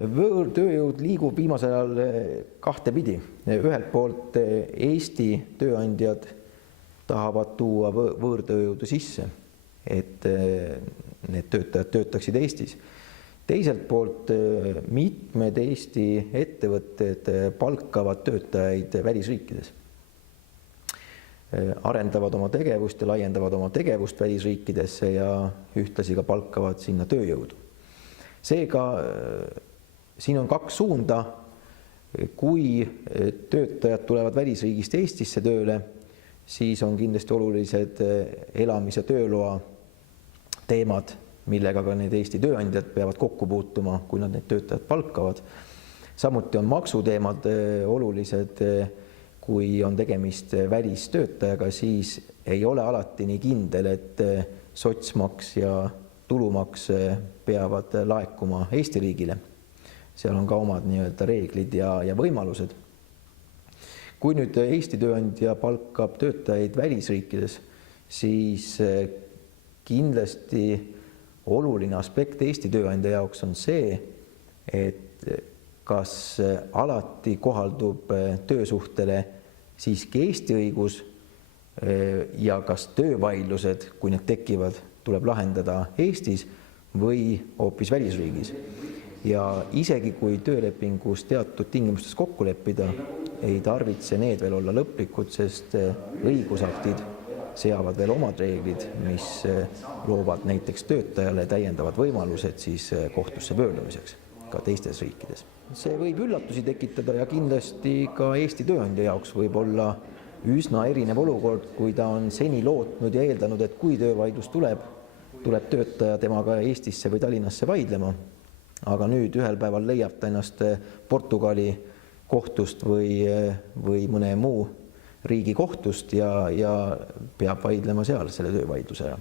Võõrtööjõud liigub viimasel ajal kahte pidi. Ühelt poolt Eesti tööandjad tahavad tuua võõrtööjõudu sisse, et need töötajad töötaksid Eestis. Teiselt poolt mitmed Eesti ettevõtted palkavad töötajaid välisriikides. Arendavad oma tegevust ja laiendavad oma tegevust välisriikidesse ja ühtlasi ka palkavad sinna tööjõudu. Seega siin on kaks suunda. Kui töötajad tulevad välisriigist Eestisse tööle, siis on kindlasti olulised elamis- ja tööloa teemad, millega ka need Eesti tööandjad peavad kokku puutuma, kui nad need töötajad palkavad. Samuti on maksuteemad olulised, kui on tegemist välistöötajaga, siis ei ole alati nii kindel, et sotsmaks ja tulumaks peavad laekuma Eesti riigile. Seal on ka omad reeglid ja võimalused. Kui nüüd Eesti tööandja palkab töötajaid välisriikides, siis kindlasti oluline aspekt Eesti tööandja jaoks on see, et kas alati kohaldub töösuhtele siiski Eesti õigus ja kas töövaidlused, kui need tekivad, tuleb lahendada Eestis või hoopis välisriigis. Ja isegi kui töölepingus teatud tingimustes kokku leppida, ei tarvitse need veel olla lõplikud, sest õigusaktid seavad veel omad reeglid, mis loovad näiteks töötajale täiendavad võimalused siis kohtusse pöördumiseks ka teistes riikides. See võib üllatusi tekitada ja kindlasti ka Eesti tööandja jaoks võib olla üsna erinev olukord, kui ta on seni lootnud ja eeldanud, et kui töövaidlus tuleb töötaja temaga Eestisse või Tallinnasse vaidlema, aga nüüd ühel päeval leiab ta ennast Portugali kohtust või mõne muu riigi kohtust ja peab vaidlema seal selle töövaidluse.